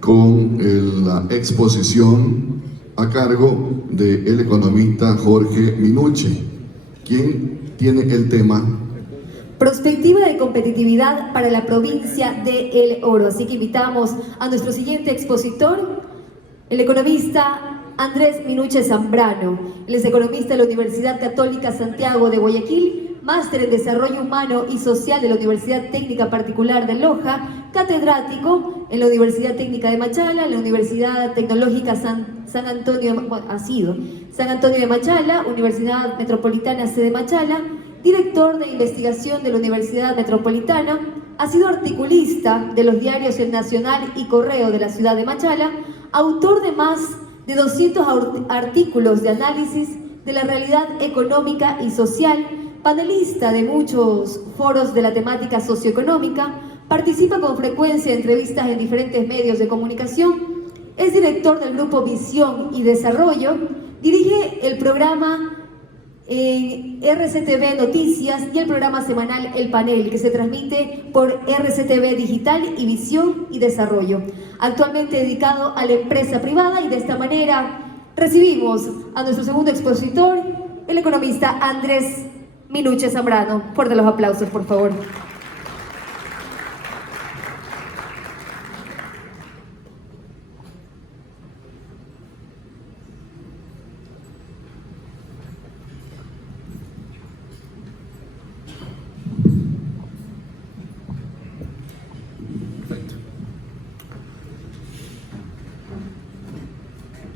con la exposición a cargo del economista Jorge Minucci, quien tiene el tema Perspectiva de competitividad para la provincia de El Oro. Así que invitamos a nuestro siguiente expositor, el economista Andrés Minucci Zambrano. Él es economista de la Universidad Católica Santiago de Guayaquil, máster en Desarrollo Humano y Social de la Universidad Técnica Particular de Loja, catedrático en la Universidad Técnica de Machala, la Universidad Tecnológica San Antonio de Machala, Universidad Metropolitana sede Machala, director de investigación de la Universidad Metropolitana, ha sido articulista de los diarios El Nacional y Correo de la ciudad de Machala, autor de más de 200 artículos de análisis de la realidad económica y social, panelista de muchos foros de la temática socioeconómica, participa con frecuencia en entrevistas en diferentes medios de comunicación, es director del grupo Visión y Desarrollo, dirige el programa RCTV Noticias y el programa semanal El Panel, que se transmite por RCTV Digital y Visión y Desarrollo, actualmente dedicado a la empresa privada. Y de esta manera recibimos a nuestro segundo expositor, el economista Andrés Minucci Zambrano. Fuerte los aplausos, por favor.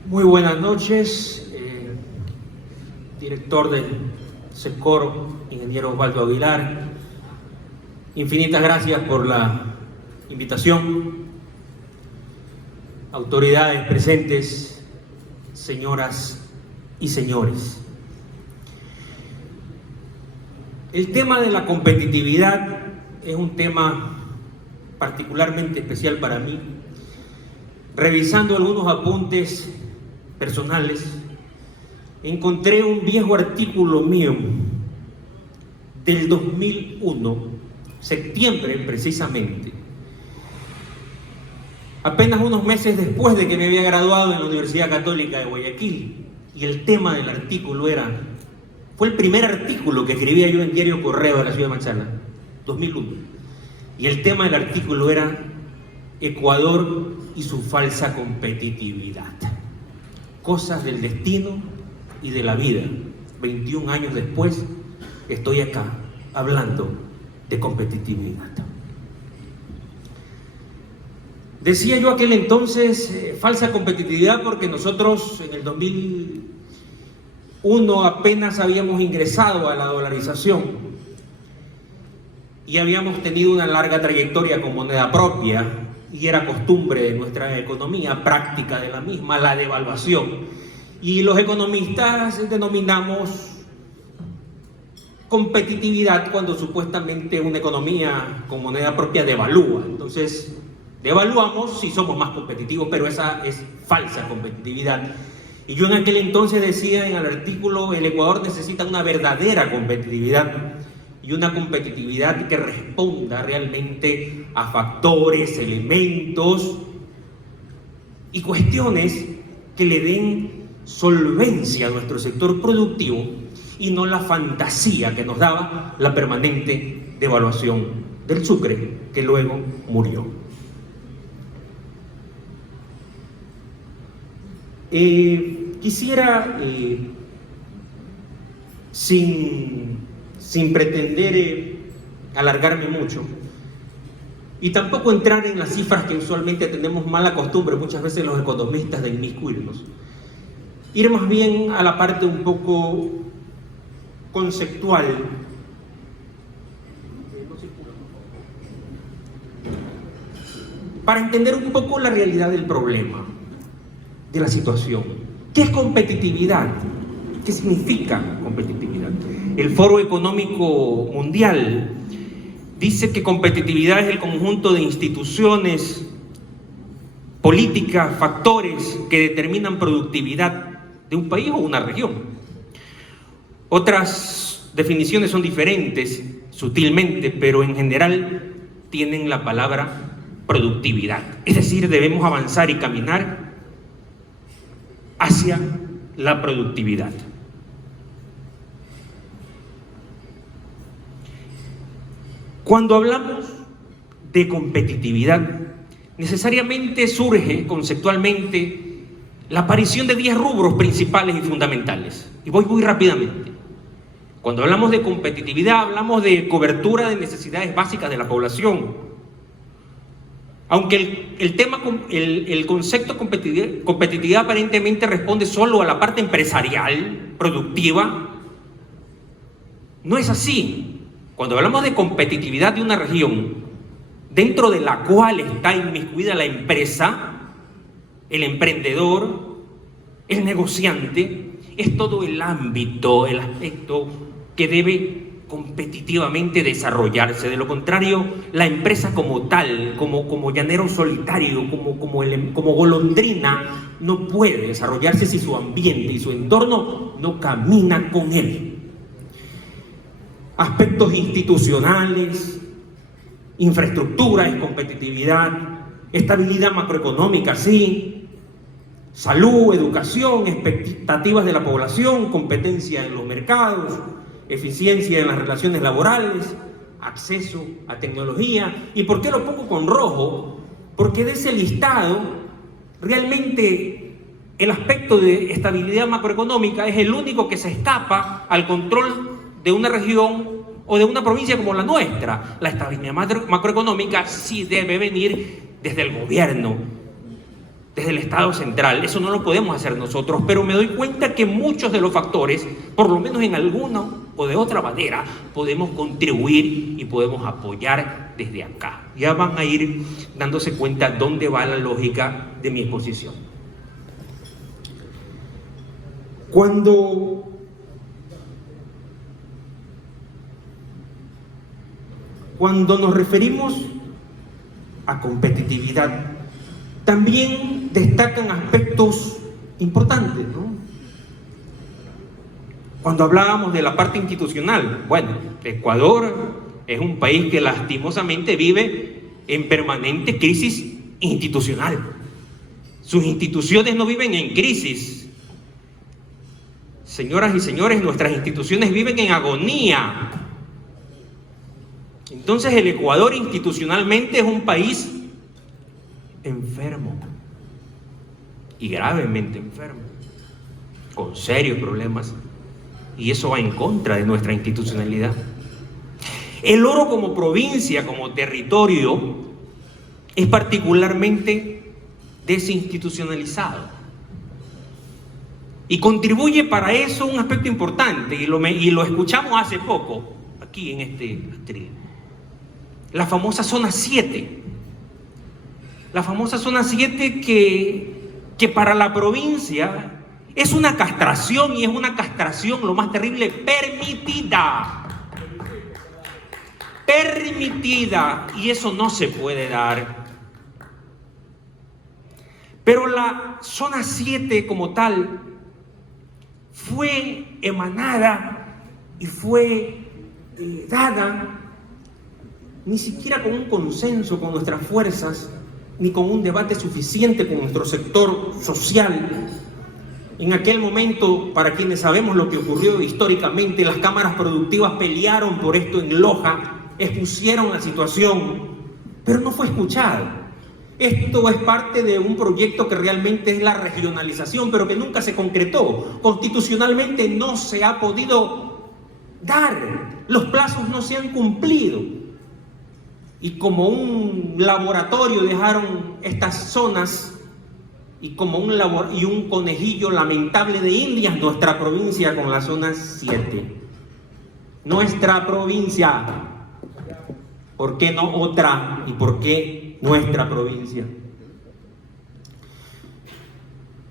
Muy buenas noches, director del SECOR, ingeniero Osvaldo Aguilar. Infinitas gracias por la invitación. Autoridades presentes, señoras y señores. El tema de la competitividad es un tema particularmente especial para mí. Revisando algunos apuntes personales, encontré un viejo artículo mío del 2001, septiembre precisamente, apenas unos meses después de que me había graduado en la Universidad Católica de Guayaquil, y el tema del artículo fue el primer artículo que escribía yo en Diario Correo de la ciudad de Machala, 2001, y el tema del artículo era Ecuador y su falsa competitividad. Cosas del destino y de la vida. 21 años después, estoy acá hablando de competitividad. Decía yo aquel entonces falsa competitividad porque nosotros en el 2001 apenas habíamos ingresado a la dolarización y habíamos tenido una larga trayectoria con moneda propia, y era costumbre de nuestra economía, práctica de la misma, la devaluación. Y los economistas denominamos competitividad cuando supuestamente una economía con moneda propia devalúa. Entonces, devaluamos si somos más competitivos, pero esa es falsa competitividad. Y yo en aquel entonces decía en el artículo, el Ecuador necesita una verdadera competitividad, y una competitividad que responda realmente a factores, elementos y cuestiones que le den solvencia a nuestro sector productivo y no la fantasía que nos daba la permanente devaluación del sucre, que luego murió. Quisiera, sin pretender alargarme mucho y tampoco entrar en las cifras que usualmente tenemos mala costumbre muchas veces los economistas de inmiscuirnos, ir más bien a la parte un poco conceptual para entender un poco la realidad del problema, de la situación. ¿Qué es competitividad? ¿Qué significa competitividad? El Foro Económico Mundial dice que competitividad es el conjunto de instituciones, políticas, factores que determinan productividad de un país o una región. Otras definiciones son diferentes, sutilmente, pero en general tienen la palabra productividad. Es decir, debemos avanzar y caminar hacia la productividad. Cuando hablamos de competitividad, necesariamente surge conceptualmente la aparición de 10 rubros principales y fundamentales. Y voy muy rápidamente. Cuando hablamos de competitividad, hablamos de cobertura de necesidades básicas de la población. Aunque el concepto competitividad aparentemente responde solo a la parte empresarial, productiva, no es así. Cuando hablamos de competitividad de una región, dentro de la cual está inmiscuida la empresa, el emprendedor, el negociante, es todo el ámbito, el aspecto que debe competitivamente desarrollarse. De lo contrario, la empresa como tal, como llanero solitario, como golondrina, no puede desarrollarse si su ambiente y su entorno no caminan con él. Aspectos institucionales, infraestructura y competitividad, estabilidad macroeconómica, sí, salud, educación, expectativas de la población, competencia en los mercados, eficiencia en las relaciones laborales, acceso a tecnología. ¿Y por qué lo pongo con rojo? Porque de ese listado, realmente el aspecto de estabilidad macroeconómica es el único que se escapa al control de una región o de una provincia como la nuestra. La estabilidad macroeconómica sí debe venir desde el gobierno, desde el Estado central. Eso no lo podemos hacer nosotros, pero me doy cuenta que muchos de los factores, por lo menos en alguna o de otra manera, podemos contribuir y podemos apoyar desde acá. Ya van a ir dándose cuenta dónde va la lógica de mi exposición. Cuando nos referimos a competitividad, también destacan aspectos importantes, ¿no? Cuando hablábamos de la parte institucional, bueno, Ecuador es un país que lastimosamente vive en permanente crisis institucional. Sus instituciones no viven en crisis. Señoras y señores, nuestras instituciones viven en agonía. Entonces el Ecuador institucionalmente es un país enfermo y gravemente enfermo, con serios problemas, y eso va en contra de nuestra institucionalidad. El Oro como provincia, como territorio, es particularmente desinstitucionalizado y contribuye para eso un aspecto importante, y lo escuchamos hace poco aquí en este atril. La famosa zona 7. La famosa zona 7 que para la provincia es una castración, y es una castración, lo más terrible, permitida. Permitida, y eso no se puede dar. Pero la zona 7 como tal fue emanada y fue dada ni siquiera con un consenso con nuestras fuerzas, ni con un debate suficiente con nuestro sector social. En aquel momento, para quienes sabemos lo que ocurrió históricamente, las cámaras productivas pelearon por esto en Loja, expusieron la situación, pero no fue escuchado. Esto es parte de un proyecto que realmente es la regionalización, pero que nunca se concretó. Constitucionalmente no se ha podido dar, los plazos no se han cumplido. Y como un laboratorio dejaron estas zonas, y como un conejillo lamentable de Indias, nuestra provincia con la zona 7. Nuestra provincia. ¿Por qué no otra? ¿Y por qué nuestra provincia?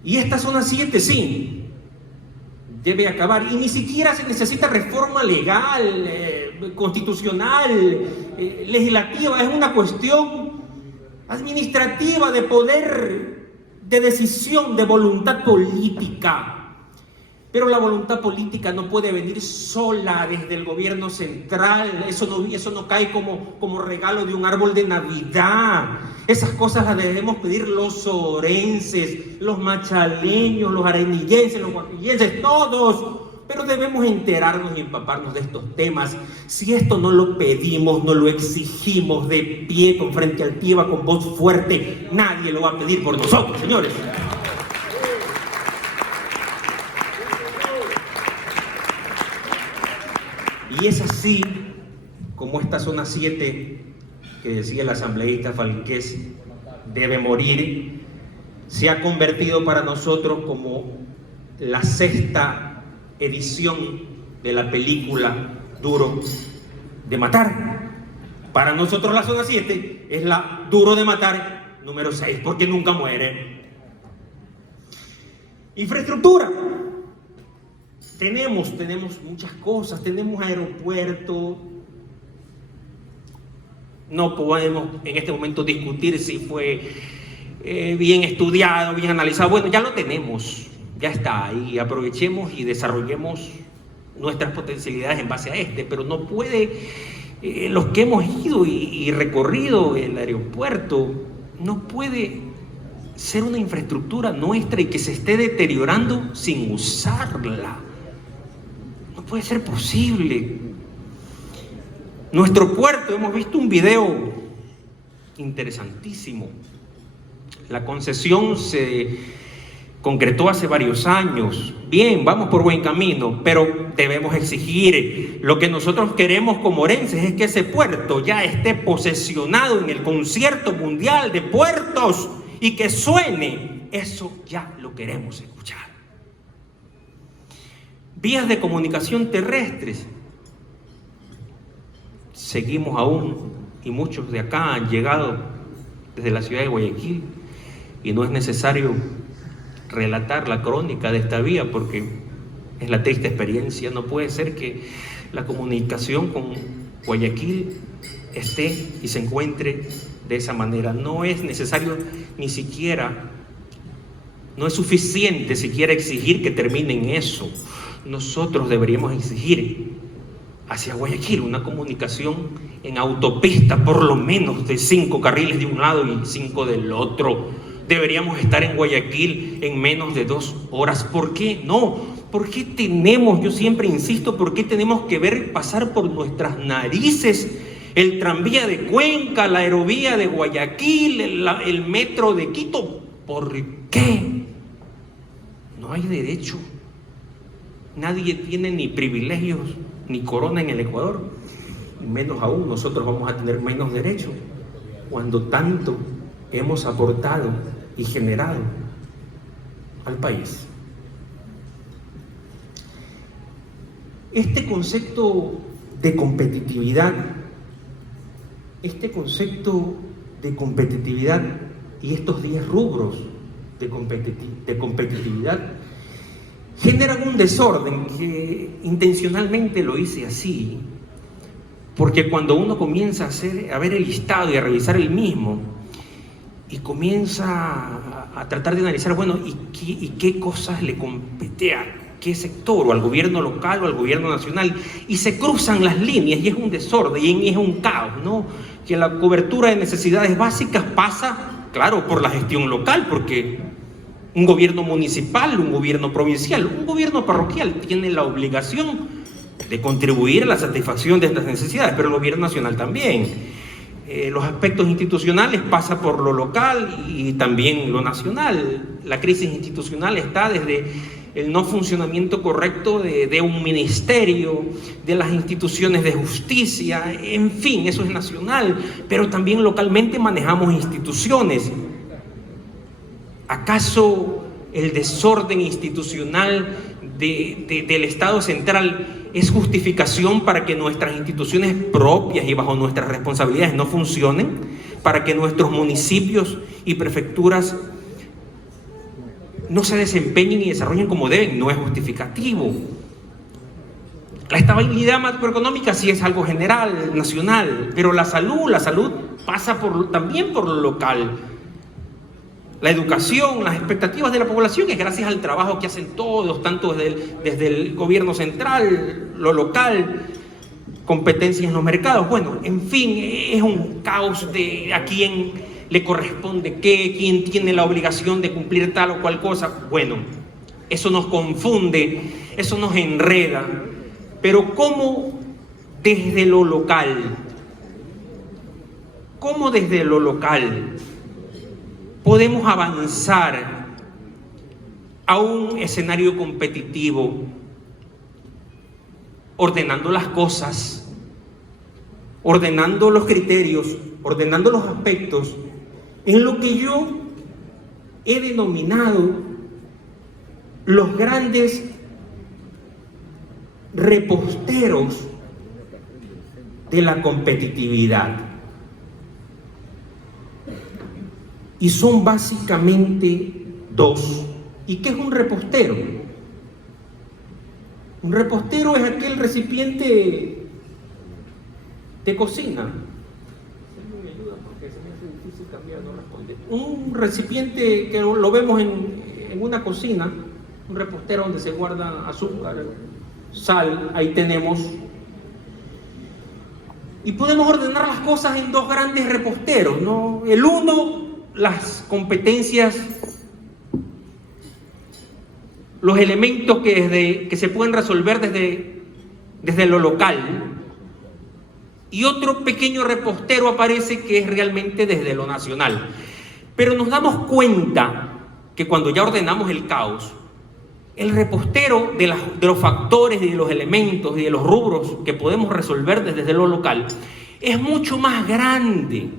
Y esta zona 7 sí debe acabar, y ni siquiera se necesita reforma legal, constitucional, legislativa. Es una cuestión administrativa, de poder, de decisión, de voluntad política. Pero la voluntad política no puede venir sola desde el gobierno central. Eso no cae como regalo de un árbol de Navidad. Esas cosas las debemos pedir los orenses, los machaleños, los arenillenses, los guaquillenses, todos. Pero debemos enterarnos y empaparnos de estos temas. Si esto no lo pedimos, no lo exigimos de pie, con frente altiva, con voz fuerte, nadie lo va a pedir por nosotros, señores. Y es así como esta zona 7, que decía el asambleísta Falqués, debe morir, se ha convertido para nosotros como la 6ª edición de la película Duro de Matar. Para nosotros la zona 7 es la Duro de Matar número 6, porque nunca muere. Infraestructura. Tenemos muchas cosas, tenemos aeropuerto. No podemos en este momento discutir si fue bien estudiado, bien analizado. Bueno, ya lo tenemos, ya está ahí. Aprovechemos y desarrollemos nuestras potencialidades en base a pero no puede, los que hemos ido y recorrido el aeropuerto, no puede ser una infraestructura nuestra y que se esté deteriorando sin usarla. No puede ser posible. Nuestro puerto, hemos visto un video interesantísimo. La concesión se concretó hace varios años. Bien, vamos por buen camino, pero debemos exigir. Lo que nosotros queremos como orenses es que ese puerto ya esté posesionado en el concierto mundial de puertos y que suene. Eso ya lo queremos escuchar. Vías de comunicación terrestres. Seguimos aún, y muchos de acá han llegado desde la ciudad de Guayaquil, y no es necesario relatar la crónica de esta vía porque es la triste experiencia. No puede ser que la comunicación con Guayaquil esté y se encuentre de esa manera. No es necesario ni siquiera, no es suficiente siquiera exigir que termine en eso. Nosotros deberíamos exigir hacia Guayaquil una comunicación en autopista por lo menos de 5 carriles de un lado y 5 del otro. Deberíamos estar en Guayaquil en menos de 2 horas. ¿Por qué no? ¿Por qué tenemos, yo siempre insisto, por qué tenemos que ver pasar por nuestras narices el tranvía de Cuenca, la aerovía de Guayaquil, el metro de Quito? ¿Por qué? No hay derecho. Nadie tiene ni privilegios ni corona en el Ecuador. Y menos aún nosotros vamos a tener menos derechos cuando tanto hemos aportado y generado al país. Este concepto de competitividad, y estos 10 rubros de competitividad generan un desorden que intencionalmente lo hice así, porque cuando uno comienza a ver el listado y a revisar el mismo y comienza a tratar de analizar, bueno, ¿y qué cosas le compete a qué sector, o al gobierno local o al gobierno nacional? Y se cruzan las líneas y es un desorden y es un caos, ¿no? Que la cobertura de necesidades básicas pasa, claro, por la gestión local, porque un gobierno municipal, un gobierno provincial, un gobierno parroquial tiene la obligación de contribuir a la satisfacción de estas necesidades, pero el gobierno nacional también. Los aspectos institucionales pasan por lo local y también lo nacional. La crisis institucional está desde el no funcionamiento correcto de un ministerio, de las instituciones de justicia, en fin, eso es nacional, pero también localmente manejamos instituciones. ¿Acaso el desorden institucional del Estado central es justificación para que nuestras instituciones propias y bajo nuestras responsabilidades no funcionen? ¿Para que nuestros municipios y prefecturas no se desempeñen y desarrollen como deben? No es justificativo. La estabilidad macroeconómica sí es algo general, nacional, pero la salud pasa también por lo local. la educación, las expectativas de la población es gracias al trabajo que hacen todos, tanto desde el gobierno central, lo local, competencias en los mercados. Bueno, en fin, es un caos de a quién le corresponde qué, quién tiene la obligación de cumplir tal o cual cosa. Bueno, eso nos confunde, eso nos enreda. Pero ¿cómo desde lo local? ¿Cómo desde lo local podemos avanzar a un escenario competitivo, ordenando las cosas, ordenando los criterios, ordenando los aspectos, en lo que yo he denominado los grandes reposteros de la competitividad? Y son básicamente dos. ¿Y qué es un repostero? Un repostero es aquel recipiente de cocina. ¿Me ayuda? Porque se me hace difícil cambiar, no responde. Un recipiente que lo vemos en una cocina, un repostero donde se guarda azúcar, sal, ahí tenemos. Y podemos ordenar las cosas en dos grandes reposteros, ¿no? El uno, las competencias, los elementos que se pueden resolver desde lo local, y otro pequeño repostero aparece que es realmente desde lo nacional. Pero nos damos cuenta que cuando ya ordenamos el caos, el repostero de los factores y de los elementos y de los rubros que podemos resolver desde lo local es mucho más grande,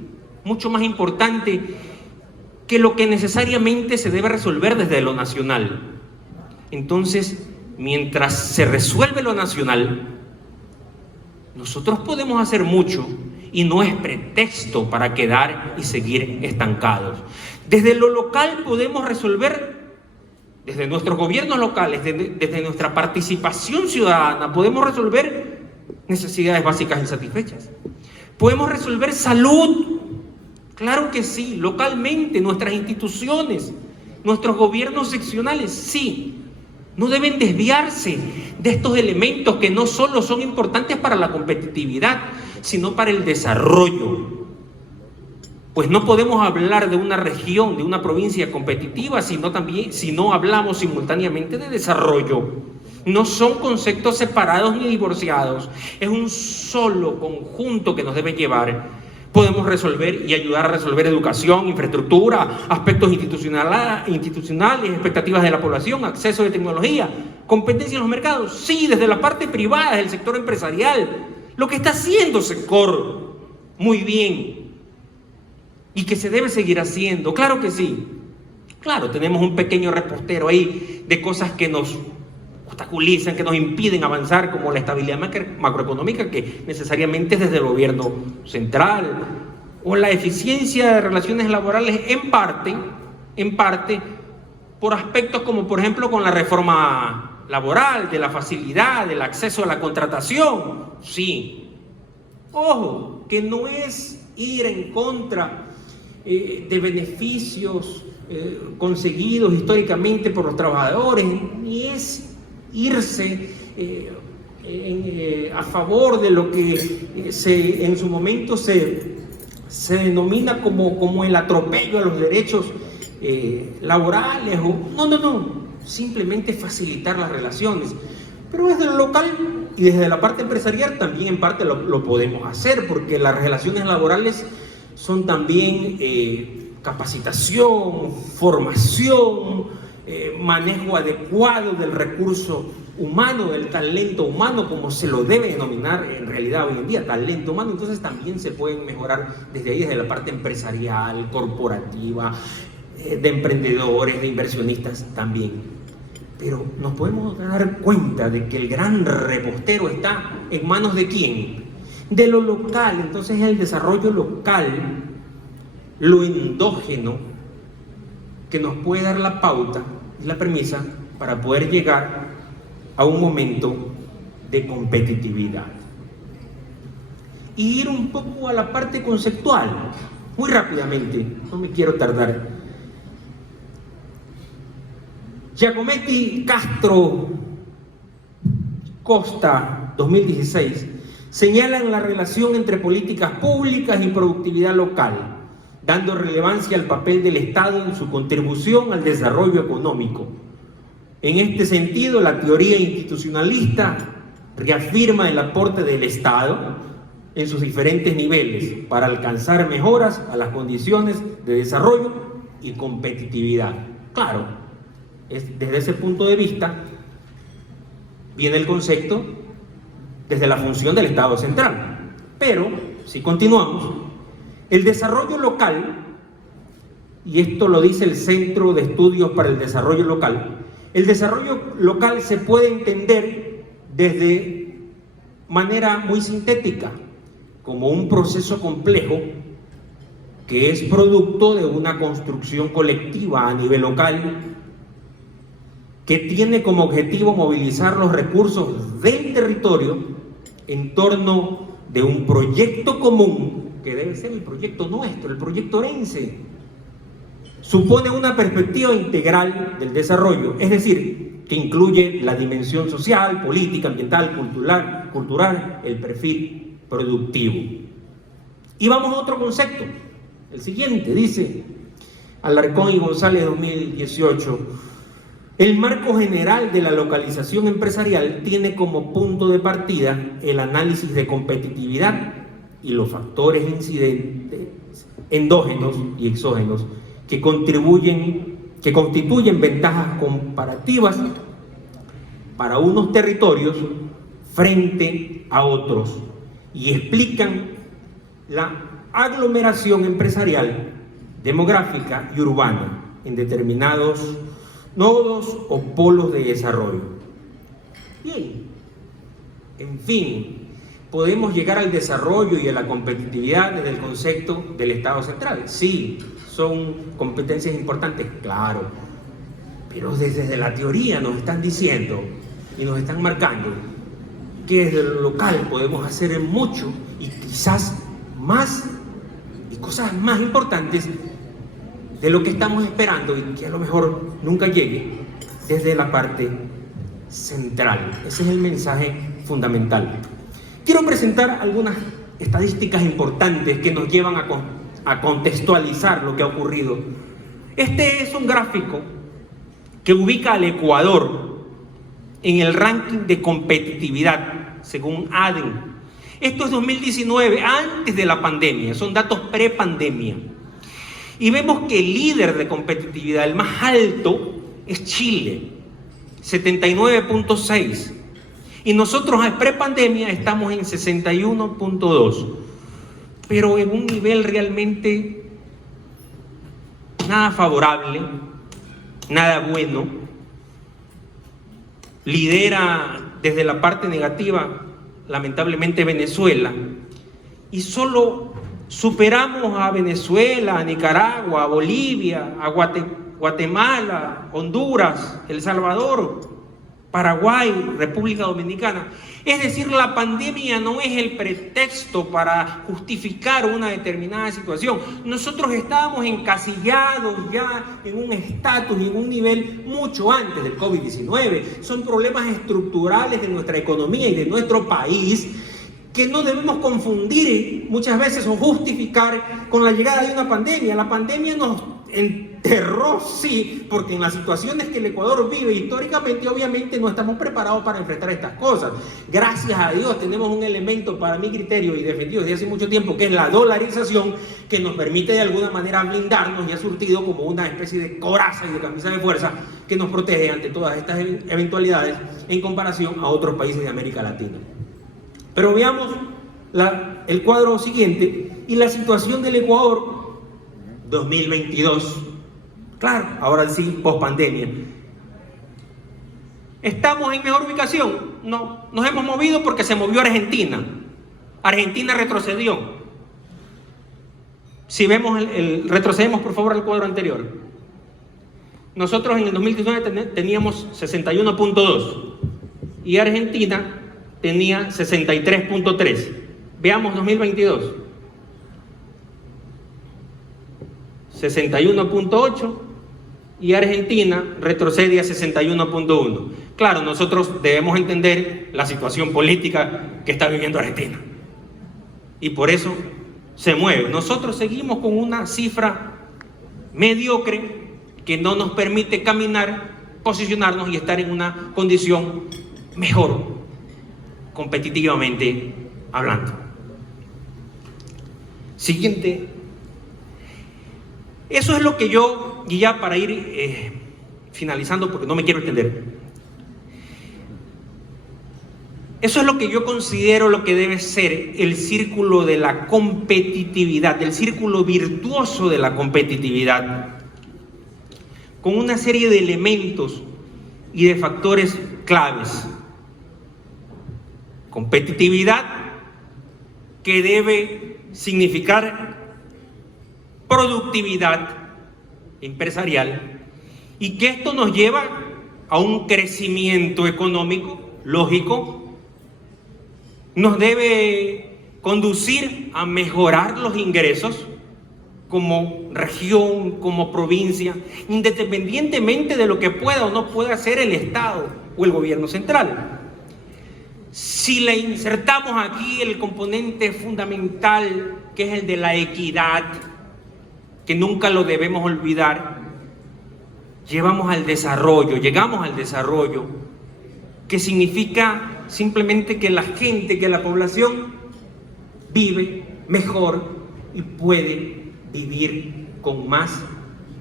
mucho más importante que lo que necesariamente se debe resolver desde lo nacional. Entonces, mientras se resuelve lo nacional, nosotros podemos hacer mucho y no es pretexto para quedar y seguir estancados. Desde lo local podemos resolver, desde nuestros gobiernos locales, desde nuestra participación ciudadana, podemos resolver necesidades básicas insatisfechas. Podemos resolver salud. Claro que sí, localmente, nuestras instituciones, nuestros gobiernos seccionales, sí, no deben desviarse de estos elementos que no solo son importantes para la competitividad, sino para el desarrollo. Pues no podemos hablar de una región, de una provincia competitiva, si no hablamos simultáneamente de desarrollo. No son conceptos separados ni divorciados, es un solo conjunto que nos debe llevar. Podemos resolver y ayudar a resolver educación, infraestructura, aspectos institucionales, expectativas de la población, acceso de tecnología, competencia en los mercados. Sí, desde la parte privada, del sector empresarial. Lo que está haciendo Secor, muy bien. Y que se debe seguir haciendo, claro que sí. Claro, tenemos un pequeño repostero ahí de cosas que nos obstaculizan, que nos impiden avanzar, como la estabilidad macroeconómica, que necesariamente es desde el gobierno central, o la eficiencia de relaciones laborales en parte, por aspectos como por ejemplo con la reforma laboral, de la facilidad, del acceso a la contratación. Sí, ojo, que no es ir en contra de beneficios conseguidos históricamente por los trabajadores, ni es irse a favor de lo que en su momento se denomina como el atropello a los derechos laborales. No, simplemente facilitar las relaciones. Pero desde lo local y desde la parte empresarial también en parte lo podemos hacer, porque las relaciones laborales son también capacitación, formación, manejo adecuado del recurso humano, del talento humano, como se lo debe denominar en realidad hoy en día, talento humano. Entonces también se pueden mejorar desde ahí, desde la parte empresarial, corporativa, de emprendedores, de inversionistas también. Pero nos podemos dar cuenta de que el gran repostero está en manos ¿de quién? De lo local. Entonces el desarrollo local, lo endógeno, que nos puede dar la pauta y la premisa para poder llegar a un momento de competitividad. Y ir un poco a la parte conceptual, muy rápidamente, no me quiero tardar. Giacometti, Castro, Costa, 2016, señalan la relación entre políticas públicas y productividad local, dando relevancia al papel del Estado en su contribución al desarrollo económico. En este sentido, la teoría institucionalista reafirma el aporte del Estado en sus diferentes niveles para alcanzar mejoras a las condiciones de desarrollo y competitividad. Claro, desde ese punto de vista viene el concepto desde la función del Estado central. Pero, si continuamos, el desarrollo local, y esto lo dice el Centro de Estudios para el Desarrollo Local, el desarrollo local se puede entender desde manera muy sintética, como un proceso complejo que es producto de una construcción colectiva a nivel local, que tiene como objetivo movilizar los recursos del territorio en torno de un proyecto común, que debe ser el proyecto nuestro, el proyecto orense. Supone una perspectiva integral del desarrollo, es decir, que incluye la dimensión social, política, ambiental, cultural, el perfil productivo. Y vamos a otro concepto, el siguiente, dice Alarcón y González, 2018, el marco general de la localización empresarial tiene como punto de partida el análisis de competitividad y los factores incidentes endógenos y exógenos que constituyen ventajas comparativas para unos territorios frente a otros y explican la aglomeración empresarial, demográfica y urbana en determinados nodos o polos de desarrollo. Bien, en fin, podemos llegar al desarrollo y a la competitividad desde el concepto del Estado central. Sí, son competencias importantes, claro, pero desde la teoría nos están diciendo y nos están marcando que desde lo local podemos hacer mucho y quizás más y cosas más importantes de lo que estamos esperando y que a lo mejor nunca llegue desde la parte central. Ese es el mensaje fundamental. Quiero presentar algunas estadísticas importantes que nos llevan a contextualizar lo que ha ocurrido. Este es un gráfico que ubica al Ecuador en el ranking de competitividad, según ADEN. Esto es 2019, antes de la pandemia, son datos pre-pandemia. Y vemos que el líder de competitividad, el más alto, es Chile, 79.6. Y nosotros a pre-pandemia estamos en 61.2. Pero en un nivel realmente nada favorable, nada bueno. Lidera desde la parte negativa, lamentablemente, Venezuela. Y solo superamos a Venezuela, a Nicaragua, a Bolivia, a Guatemala, Honduras, El Salvador, Paraguay, República Dominicana. Es decir, la pandemia no es el pretexto para justificar una determinada situación. Nosotros estábamos encasillados ya en un estatus y en un nivel mucho antes del COVID-19. Son problemas estructurales de nuestra economía y de nuestro país que no debemos confundir muchas veces o justificar con la llegada de una pandemia. La pandemia nos enterró, sí, porque en las situaciones que el Ecuador vive históricamente, obviamente no estamos preparados para enfrentar estas cosas. Gracias a Dios tenemos un elemento, para mi criterio y defendido desde hace mucho tiempo, que es la dolarización, que nos permite de alguna manera blindarnos y ha surtido como una especie de coraza y de camisa de fuerza que nos protege ante todas estas eventualidades en comparación a otros países de América Latina. Pero veamos el cuadro siguiente y la situación del Ecuador 2022. Claro, ahora sí, post pandemia. ¿Estamos en mejor ubicación? No, nos hemos movido porque se movió Argentina. Argentina retrocedió. Si vemos retrocedemos por favor al cuadro anterior. Nosotros en el 2019 teníamos 61.2 y Argentina tenía 63.3. Veamos 2022. 61.8 y Argentina retrocede a 61.1. Claro, nosotros debemos entender la situación política que está viviendo Argentina. Y por eso se mueve. Nosotros seguimos con una cifra mediocre que no nos permite caminar, posicionarnos y estar en una condición mejor, competitivamente hablando. Siguiente. Eso es lo que yo, y ya para ir finalizando porque no me quiero extender, eso es lo que yo considero lo que debe ser el círculo de la competitividad, el círculo virtuoso de la competitividad, con una serie de elementos y de factores claves. Competitividad que debe significar productividad empresarial y que esto nos lleva a un crecimiento económico lógico, nos debe conducir a mejorar los ingresos como región, como provincia, independientemente de lo que pueda o no pueda hacer el Estado o el gobierno central. Si le insertamos aquí el componente fundamental que es el de la equidad, que nunca lo debemos olvidar, llegamos al desarrollo, que significa simplemente que la gente, que la población vive mejor y puede vivir con más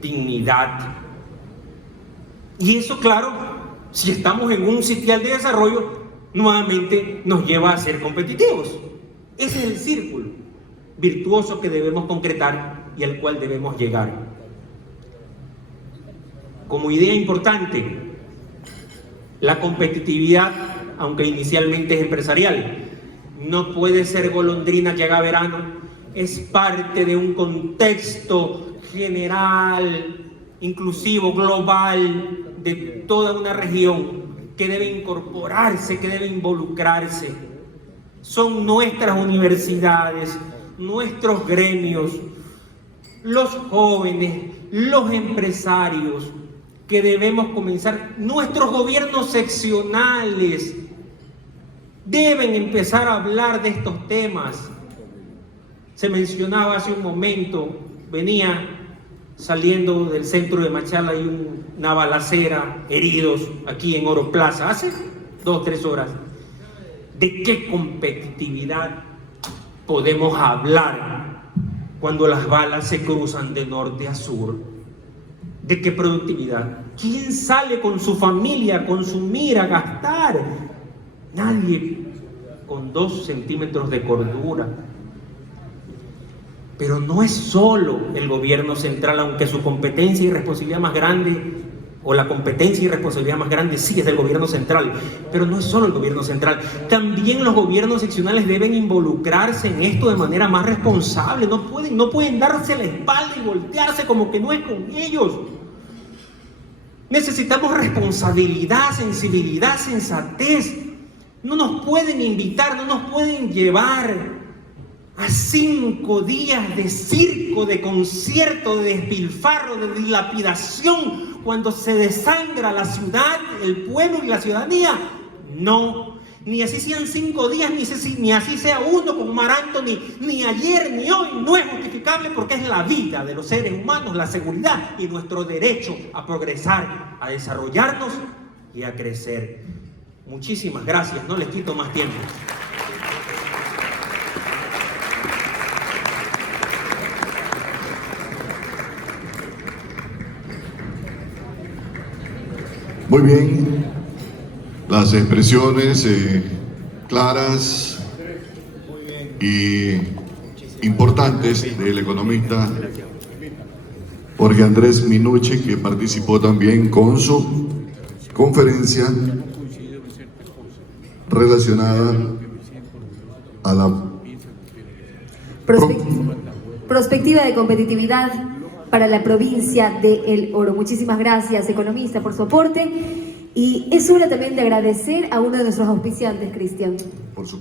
dignidad. Y eso, claro, si estamos en un sitial de desarrollo, nuevamente nos lleva a ser competitivos. Ese es el círculo virtuoso que debemos concretar y al cual debemos llegar. Como idea importante, la competitividad, aunque inicialmente es empresarial, no puede ser golondrina que haga verano, es parte de un contexto general, inclusivo, global, de toda una región que debe incorporarse, que debe involucrarse. Son nuestras universidades, nuestros gremios, los jóvenes, los empresarios, que debemos comenzar. Nuestros gobiernos seccionales deben empezar a hablar de estos temas. Se mencionaba hace un momento, venía saliendo del centro de Machala y una balacera, heridos aquí en Oro Plaza, hace 2 o 3 horas. ¿De qué competitividad podemos hablar cuando las balas se cruzan de norte a sur? ¿De qué productividad? ¿Quién sale con su familia a consumir, a gastar? Nadie con 2 centímetros de cordura. Pero no es solo el gobierno central, aunque su competencia y responsabilidad más grande, o la competencia y responsabilidad más grande sí es del gobierno central, pero no es solo el gobierno central. También los gobiernos seccionales deben involucrarse en esto de manera más responsable. No pueden darse la espalda y voltearse como que no es con ellos. Necesitamos responsabilidad, sensibilidad, sensatez. No nos pueden invitar, no nos pueden llevar a 5 días de circo, de concierto, de despilfarro, de dilapidación, cuando se desangra la ciudad, el pueblo y la ciudadanía. No, ni así sean 5 días, ni así sea uno con Mar Anthony, ni ayer ni hoy. No es justificable porque es la vida de los seres humanos, la seguridad y nuestro derecho a progresar, a desarrollarnos y a crecer. Muchísimas gracias, no les quito más tiempo. Muy bien, las expresiones claras y importantes del economista Jorge Andrés Minucci, que participó también con su conferencia relacionada a la perspectiva de competitividad para la provincia de El Oro. Muchísimas gracias, economista, por su aporte. Y es hora también de agradecer a uno de nuestros auspiciantes, Cristian. Por su